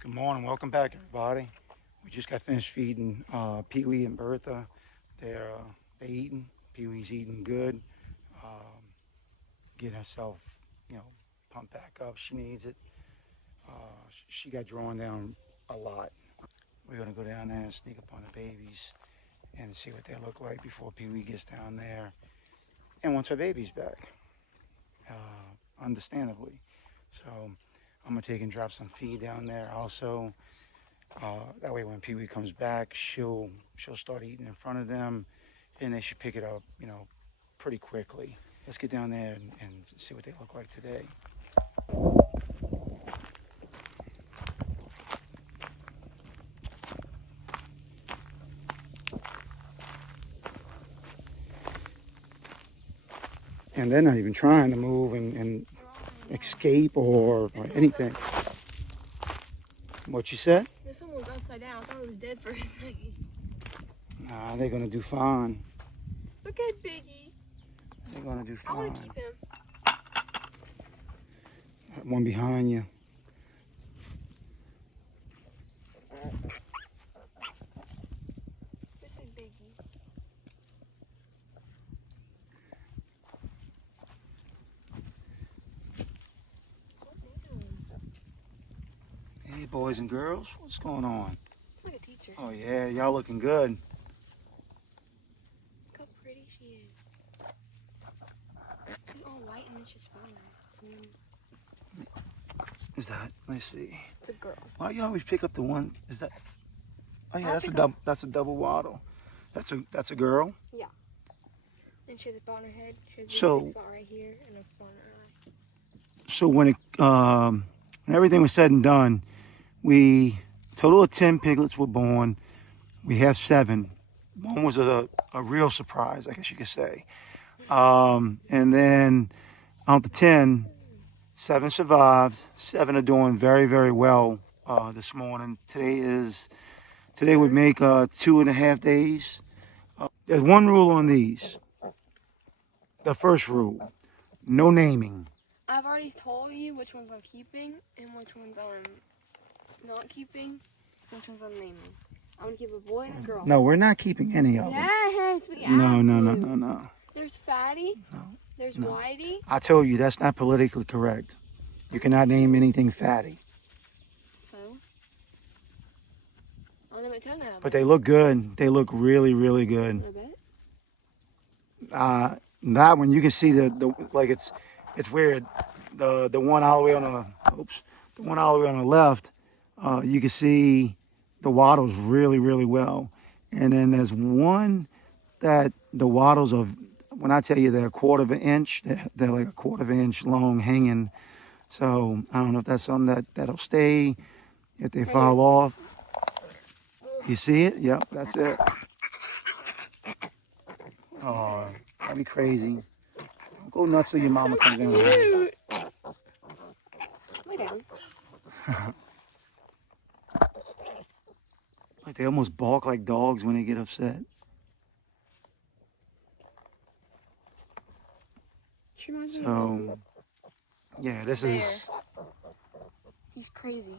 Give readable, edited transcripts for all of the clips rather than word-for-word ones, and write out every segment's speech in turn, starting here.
Good morning, welcome back everybody. We just got finished feeding Pee-wee and Bertha. They eating. Pee-wee's eating good. Um, Getting herself, you know, pumped back up. She needs it. She got drawn down a lot. We're gonna go down there and sneak up on the babies and see what they look like before Pee-wee gets down there. And once her baby's back, understandably. So I'm gonna take and drop some feed down there also. That way, when Pee-wee comes back, she'll start eating in front of them, and they should pick it up, pretty quickly. Let's get down there and see what they look like today. And they're not even trying to move and escape or anything. What you said? This one was upside down. I thought it was dead for a second. Nah, they're gonna do fine. Look at Biggie. They're gonna do I want to fine. keep him. One behind you. This is Biggie. What are they doing? Hey, boys and girls, what's going on? It's like a teacher. Oh yeah, y'all looking good. Look how pretty she is. She's all white and then she's brown. Is that? Let's see. It's a girl. Why you always pick up the one? Is that? Oh yeah, I'll that's a pick double. That's a double waddle. That's a girl. Yeah. And she has a spot on her head. She has a So- big spot right here and a spot on her eye. So when everything was said and done, we total of 10 piglets were born. We have 7. One was a real surprise, I guess you could say. And then out of the 10, 7 survived. 7 are doing very, very well this morning. Today would make 2.5 days. There's one rule on these. The first rule, no naming. I've already told you which ones I'm keeping and which ones I'm not keeping, which ones I'm naming. I'm gonna keep a boy and a girl. No, we're not keeping any of them. Yes, we have No, no, to. no, no, no. There's Fatty. No, There's no. Whitey. I told you that's not politically correct. You cannot name anything fatty. So I'll name it 10 now. But they look good. They look really, really good. A bit. That one you can see the like it's weird. The one all the way on the one all the way on the left. You can see the waddles really, really well. And then there's one that the waddles are. When I tell you they're a quarter of an inch, they're like a quarter of an inch long hanging. So I don't know if that's something that'll stay. If they fall off, you see it? Yep, that's it. Oh, that'd be crazy. Go nuts till your mama comes in. Cute. Lay down. Like they almost bark like dogs when they get upset. She reminds me of So, yeah, this Bear. is. He's crazy.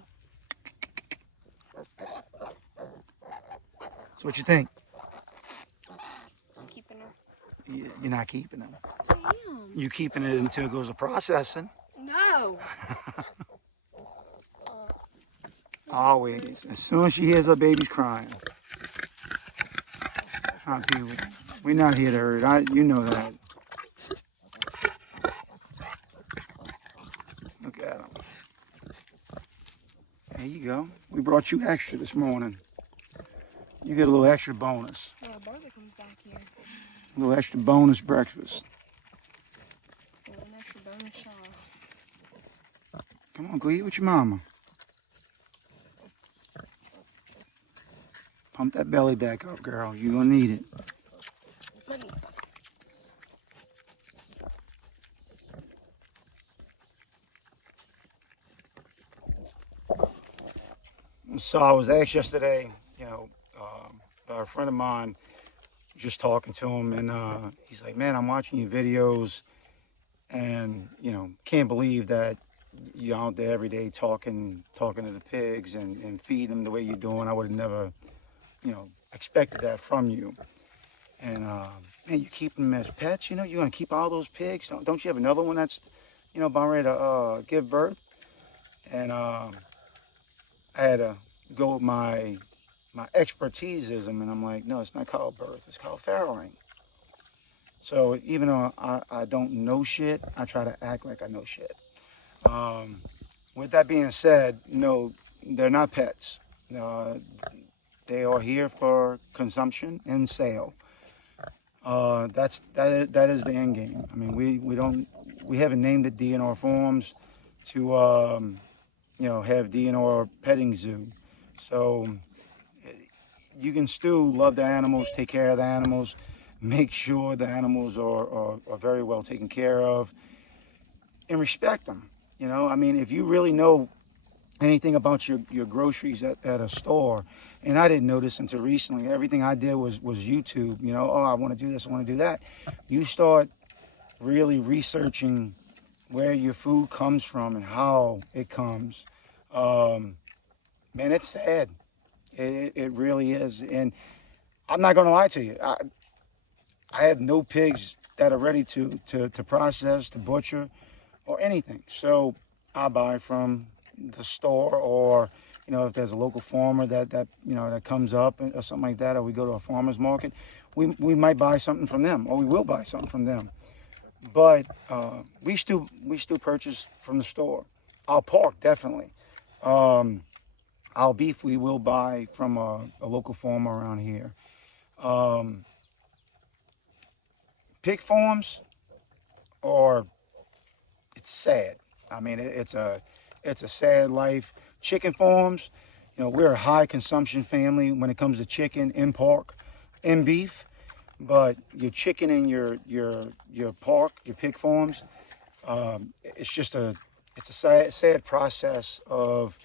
So what you think? I'm keeping her. You're not keeping them. I am. You keeping it until it goes to processing. No. Always. As soon as she hears her baby's crying. We're not here to hurt. You know that. Look at him. There you go. We brought you extra this morning. You get a little extra bonus. Oh, Bartley comes back here. A little extra bonus breakfast. Well, an extra bonus shot. Come on, go eat with your mama. Pump that belly back up, girl. You're gonna need it. Money's So I was asked yesterday, by a friend of mine, just talking to him, and he's like, "Man, I'm watching your videos, and can't believe that you're out there every day talking to the pigs and feeding them the way you're doing. I would have never, expected that from you. And man, you keep them as pets. You're gonna keep all those pigs. Don't you have another one that's, about ready to give birth? And I had to go with my expertiseism, and I'm like, no, it's not called birth. It's called farrowing. So even though I don't know shit, I try to act like I know shit. Um, with that being said, no, they're not pets. Uh, they are here for consumption and sale. That is the end game. I mean, we haven't named it DNR Farms to have DNR petting zoo. So you can still love the animals, take care of the animals, make sure the animals are very well taken care of, and respect them. I mean, if you really know anything about your groceries at a store, and I didn't know this until recently, everything I did was YouTube. Oh, I want to do this, I want to do that. You start really researching where your food comes from and how it comes. Um, Man, it's sad. It really is. And I'm not going to lie to you. I have no pigs that are ready to process, to butcher, or anything. So I buy from the store, or if there's a local farmer that comes up or something like that, or we go to a farmer's market, we might buy something from them, or we will buy something from them. But we still purchase from the store. Our pork, definitely. Um, our beef we will buy from a local farmer around here. Um, Pig farms are, it's sad. I mean, it's a sad life. Chicken farms, we're a high consumption family when it comes to chicken and pork and beef. But your chicken and your pork, your pig farms, it's a sad process of,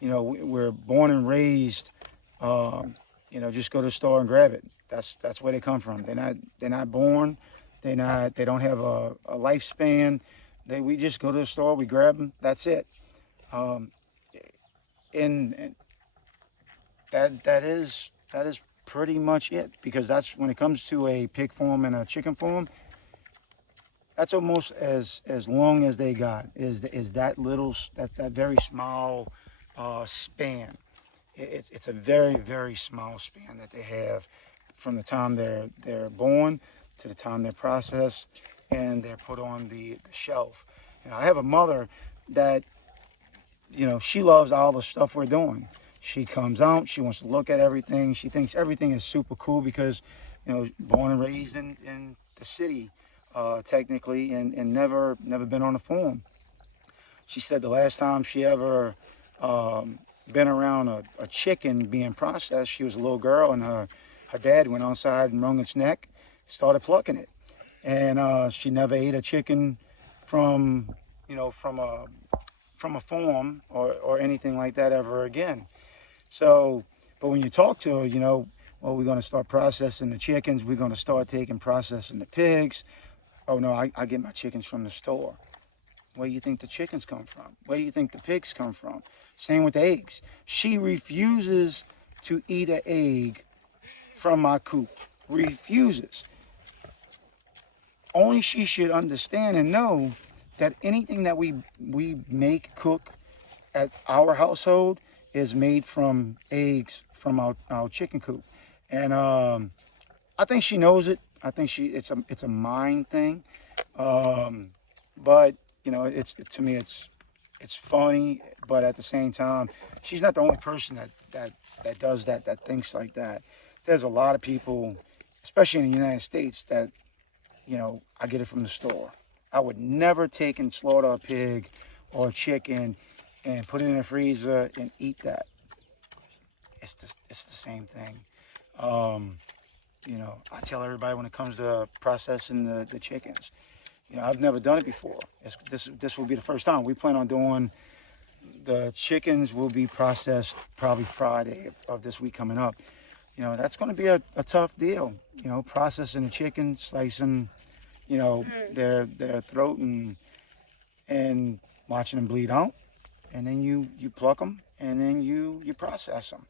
we're born and raised, just go to the store and grab it. That's where they come from. They're not born. They don't have a lifespan. We just go to the store, we grab them. That's it. Um, and that is pretty much it, because that's when it comes to a pig farm and a chicken farm. That's almost as long as they got is that that very small span. It's a very, very small span that they have from the time they're born to the time they're processed and they're put on the shelf. I have a mother that, she loves all the stuff we're doing. She comes out, she wants to look at everything. She thinks everything is super cool because, born and raised in the city, technically, and never been on a farm. She said the last time she ever been around a chicken being processed, she was a little girl, and her dad went outside and wrung its neck, started plucking it. And she never ate a chicken from, from a farm or anything like that ever again. So, but when you talk to her, well, we're going to start processing the chickens. We're going to start processing the pigs. Oh no, I get my chickens from the store. Where do you think the chickens come from? Where do you think the pigs come from? Same with the eggs. She refuses to eat an egg from my coop. Refuses. Only she should understand and know that anything that we make, cook at our household is made from eggs from our chicken coop. And I think she knows it. I think it's a mind thing. Um, but to me it's funny, but at the same time, she's not the only person that does that thinks like that. There's a lot of people, especially in the United States, that I get it from the store. I would never take and slaughter a pig or a chicken and put it in the freezer and eat that. It's the same thing. Um, I tell everybody when it comes to processing the chickens, I've never done it before. This will be the first time. We plan on doing, the chickens will be processed probably Friday of this week coming up. That's going to be a tough deal. Processing the chicken, slicing, their throat and watching them bleed out, and then you pluck them, and then you process them.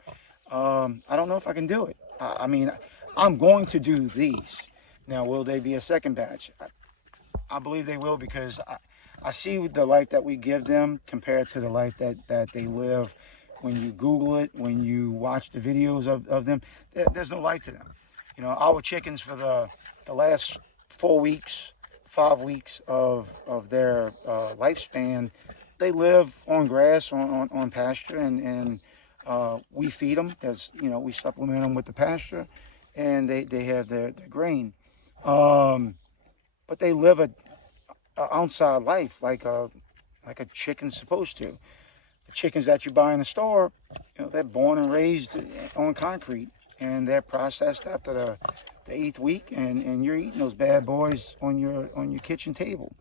I don't know if I can do it. I mean, I'm going to do these. Now, will they be a second batch? I believe they will because I see the life that we give them compared to the life that they live. When you Google it, when you watch the videos of them, there's no life to them. You know, our chickens for the last 4 weeks, 5 weeks of their lifespan, they live on grass, on pasture, and we feed them. As you know, we supplement them with the pasture, and they have their grain. Um, but they live a outside life like a chicken's supposed to. The chickens that you buy in the store, you know, they're born and raised on concrete, and they're processed after the eighth week, and you're eating those bad boys on your kitchen table.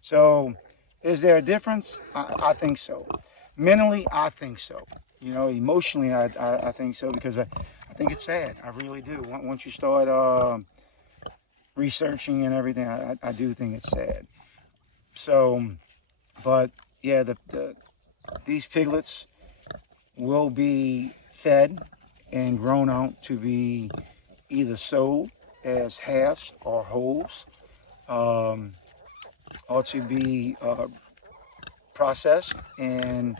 So, is there a difference? I think so. Mentally, I think so. You know, emotionally, I think so because I think it's sad. I really do. Once you start researching and everything, I do think it's sad. So, but yeah, these piglets will be fed and grown out to be either sold as halves or wholes, um, or to be processed and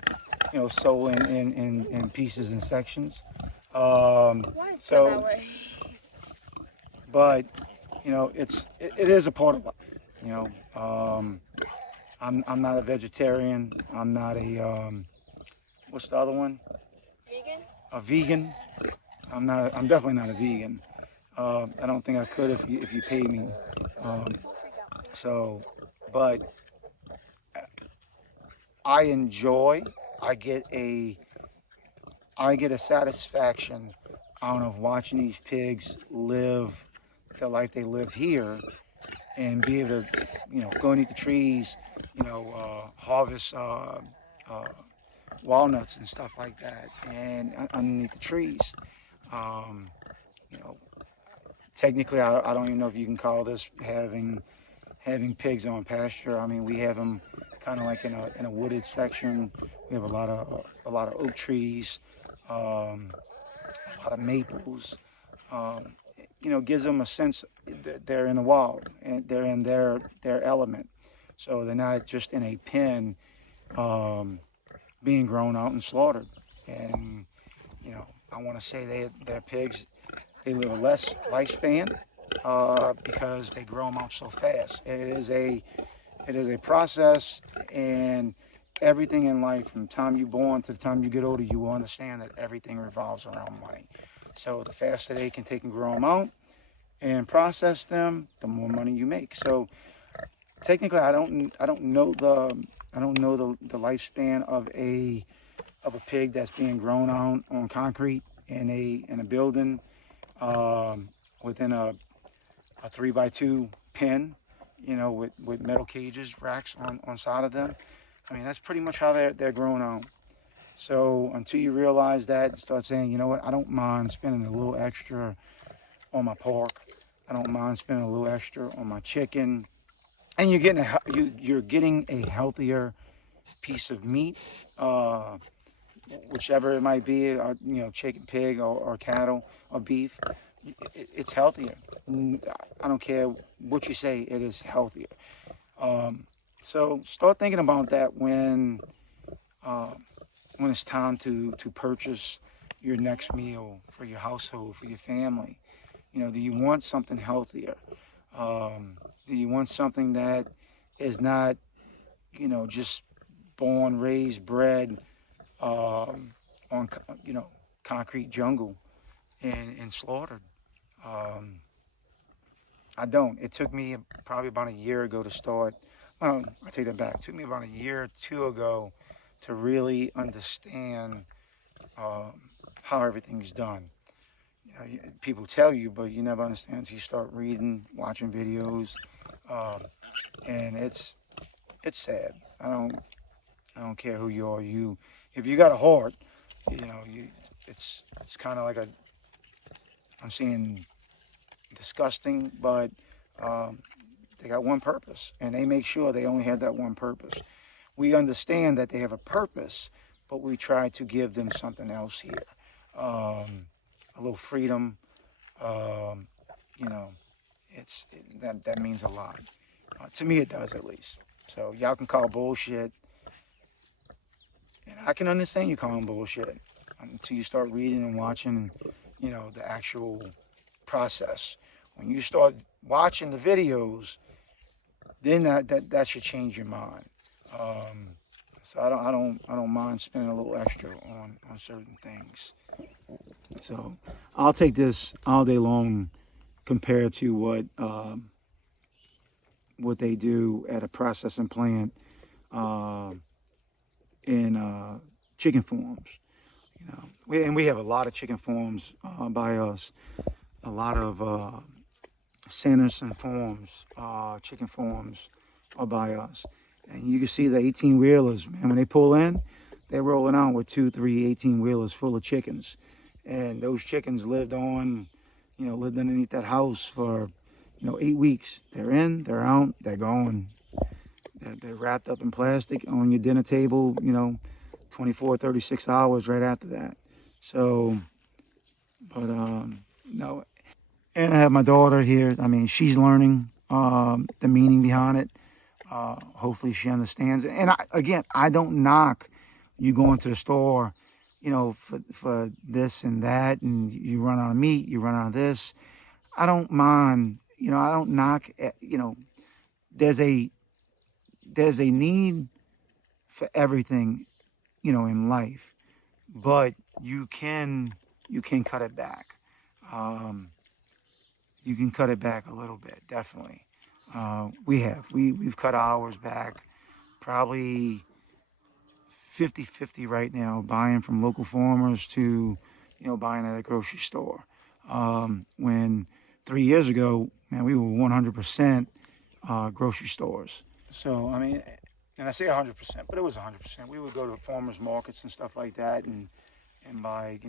sold in pieces and sections. Why is that So, way? but it is a part of life. You know, I'm not a vegetarian. I'm not a what's the other one? Vegan? A vegan. I'm definitely not a vegan. I don't think I could if you paid me. Um, so, but I enjoy. I get a I get a satisfaction out of watching these pigs live the life they live here and be able to go underneath the trees, harvest uh, walnuts and stuff like that, and underneath the trees. Um, you know, technically, I don't even know if you can call this having pigs on pasture. I mean, we have them kind of like in a wooded section. We have a lot of oak trees, a lot of maples. Um, gives them a sense that they're in the wild and they're in their element. So they're not just in a pen um, being grown out and slaughtered. And I want to say they're pigs. They live a less lifespan because they grow them out so fast. It is a process, and everything in life, from the time you're born to the time you get older, you will understand that everything revolves around money. So the faster they can take and grow them out and process them, the more money you make. So technically, I don't know the lifespan of a pig that's being grown on concrete in a building within a 3x2 pen, with metal cages, racks on side of them. I mean, that's pretty much how they're grown on. So until you realize that and start saying, you know what, I don't mind spending a little extra on my pork. I don't mind spending a little extra on my chicken. And you're getting a healthier piece of meat, uh, whichever it might be, chicken, pig, or cattle, or beef. It's healthier. I don't care what you say, it is healthier. Um, so start thinking about that uh, when it's time to purchase your next meal for your household, for your family. Do you want something healthier? Do you want something that is not, just born, raised, bred on, concrete jungle and slaughtered? Um, I don't. It took me probably about a year ago to start. Well, I take that back. It took me about a year or two ago to really understand um, how everything's done. People tell you, but you never understand until you start reading, watching videos, um, and it's sad. I don't care who you are. If you got a heart, it's kind of like I'm saying disgusting, but um, they got one purpose, and they make sure they only have that one purpose. we understand that they have a purpose, but we try to give them something else here. A little freedom. Um, you know, that means a lot. To me, it does at least. So y'all can call bullshit, and I can understand you calling bullshit until you start reading and watching, the actual process. When you start watching the videos, then that should change your mind. Um, so I don't mind spending a little extra on certain things. So I'll take this all day long compared to what they do at a processing plant um in chicken farms. And we have a lot of chicken farms by us. A lot of Sanderson farms, chicken farms are by us. And you can see the 18 wheelers, man. When they pull in, they're rolling out with 2, 3 18 wheelers full of chickens. And those chickens lived underneath that house for 8 weeks. They're in, they're out, they're going. They're wrapped up in plastic on your dinner table, 24, 36 hours right after that. So, but no. And I have my daughter here. I mean, she's learning the meaning behind it. Hopefully, she understands it. And I don't knock you going to the store, for this and that, and you run out of meat, you run out of this. I don't mind. I don't knock. There's a there's a need for everything, in life, but you can cut it back. Um, you can cut it back a little bit, definitely. We've cut hours back, probably 50-50 right now, buying from local farmers to, buying at a grocery store. When 3 years ago, man, we were 100% grocery stores. So, I mean, and I say 100%, but it was 100%. We would go to farmers markets and stuff like that and buy,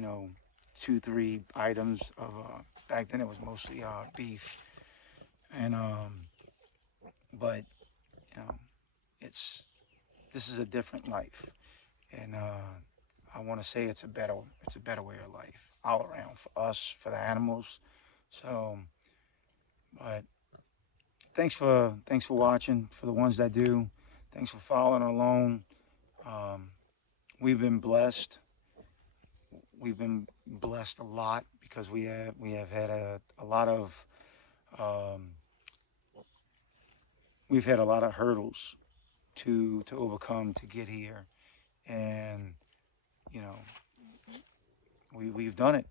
2, 3 items of, back then it was mostly beef. And, but, you know, this is a different life. And I want to say it's a better way of life all around for us, for the animals. So, but thanks for watching. For the ones that do, thanks for following along. Um, we've been blessed. We've been blessed a lot because we have had a lot of um, we've had a lot of hurdles to overcome to get here, and you know we've done it.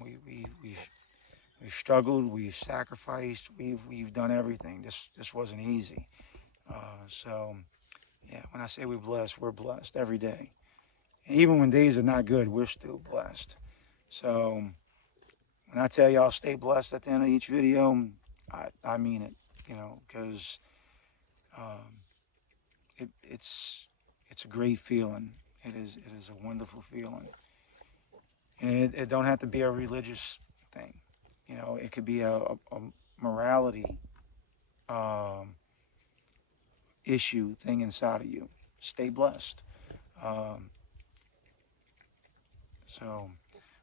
We've struggled. We've sacrificed. We've done everything. This wasn't easy. So yeah, when I say we're blessed every day. And even when days are not good, we're still blessed. So when I tell y'all stay blessed at the end of each video, I mean it. Because um, it's a great feeling. It is a wonderful feeling, and it don't have to be a religious thing. It could be a morality um, issue thing inside of you. Stay blessed. Um, so,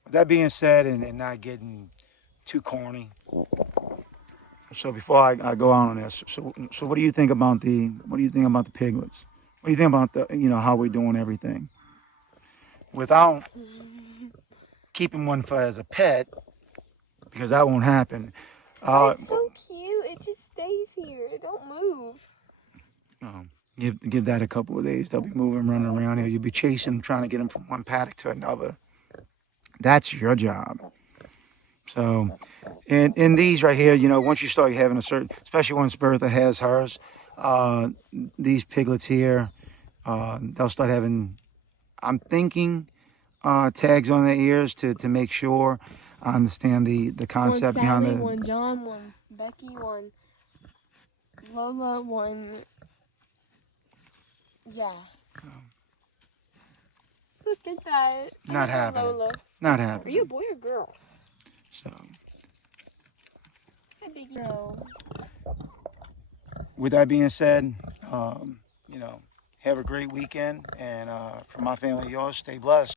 with that being said, and not getting too corny. So before I go on this, so what do you think about the piglets? What do you think about how we're doing everything without keeping one for as a pet, because that won't happen. That's so cute. It just stays here. It don't move. Give that a couple of days. They'll be moving, running around here. You'll be chasing them, trying to get them from one paddock to another. That's your job. So, and in these right here, once you start having a certain, especially once Bertha has hers, uh, these piglets here, they'll start having, I'm thinking, tags on their ears to make sure I understand the concept One behind Sally, it. one John, one Becky, one Lola, one. Yeah. Look at that. Not happening. Lola. Not Are happening. you a boy or girl? So, Hi, Biggie. No. with that being said, um, you know, Have a great weekend. And from my family, yours, stay blessed.